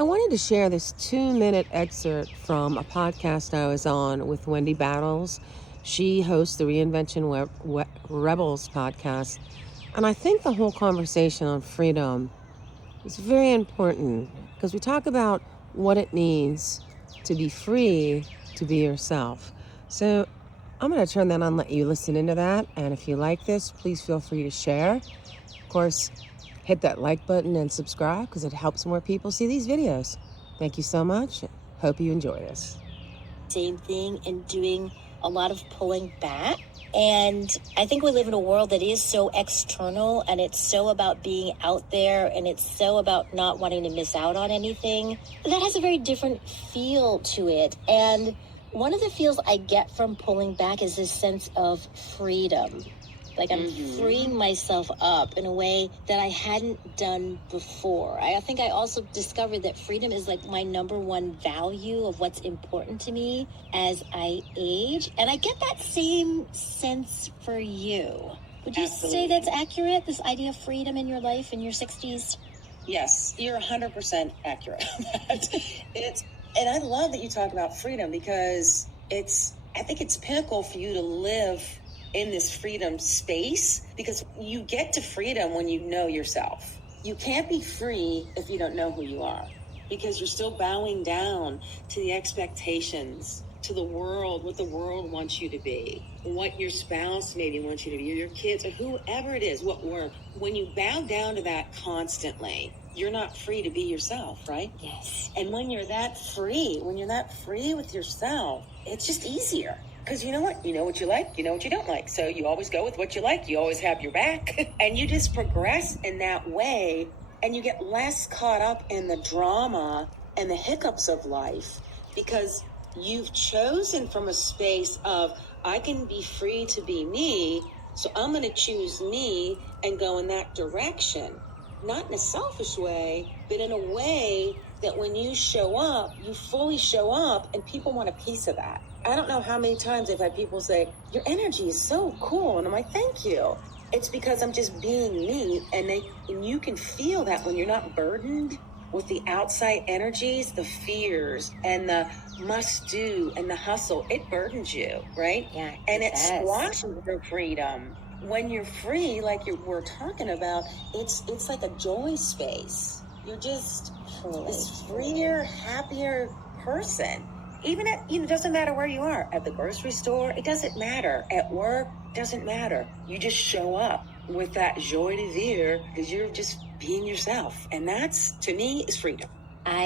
I wanted to share this 2-minute excerpt from a podcast I was on with Wendy. She hosts the Reinvention Rebels podcast. And I think the whole conversation on freedom is very important because we talk about what it means to be free to be yourself. So I'm going to turn that on and let you listen into that. And if you like this, please feel free to share. Of course, hit that like button and subscribe because it helps more people see these videos. Thank you so much. Hope you enjoy this. Same thing and doing a lot of pulling back. And I think we live in a world that is so external and it's so about being out there and it's so about not wanting to miss out on anything. That has a very different feel to it. And one of the feels I get from pulling back is this sense of freedom. Like I'm freeing myself up in a way that I hadn't done before. I think I also discovered that freedom is like my number one value of what's important to me as I age. And I get that same sense for you. Would you say that's accurate, this idea of freedom in your life in your 60s? Yes, you're 100% accurate on that. And I love that you talk about freedom because I think it's pinnacle for you to live in this freedom space because you get to freedom when you know yourself. You can't be free if you don't know who you are because you're still bowing down to the expectations, to the world, what the world wants you to be, what your spouse maybe wants you to be, or your kids, or whoever it is, what work. When you bow down to that constantly, you're not free to be yourself, right? Yes. And when you're that free with yourself, it's just easier. Because you know what? You know what you like, you know what you don't like. So you always go with what you like. You always have your back. And you just progress in that way. And you get less caught up in the drama and the hiccups of life. Because you've chosen from a space of, I can be free to be me. So I'm going to choose me and go in that direction. Not in a selfish way, but in a way that when you show up, you fully show up and people want a piece of that. I don't know how many times I've had people say, your energy is so cool. And I'm like, thank you. It's because I'm just being me. And you can feel that when you're not burdened with the outside energies, the fears and the must do and the hustle. It burdens you, right? Yeah. And it squashes your freedom. When you're free, like we're talking about, it's like a joy space. You're just this freer, happier person. Even it doesn't matter where you are. At the grocery store, it doesn't matter. At work, doesn't matter. You just show up with that joie de vivre because you're just being yourself. And that's, to me, is freedom. I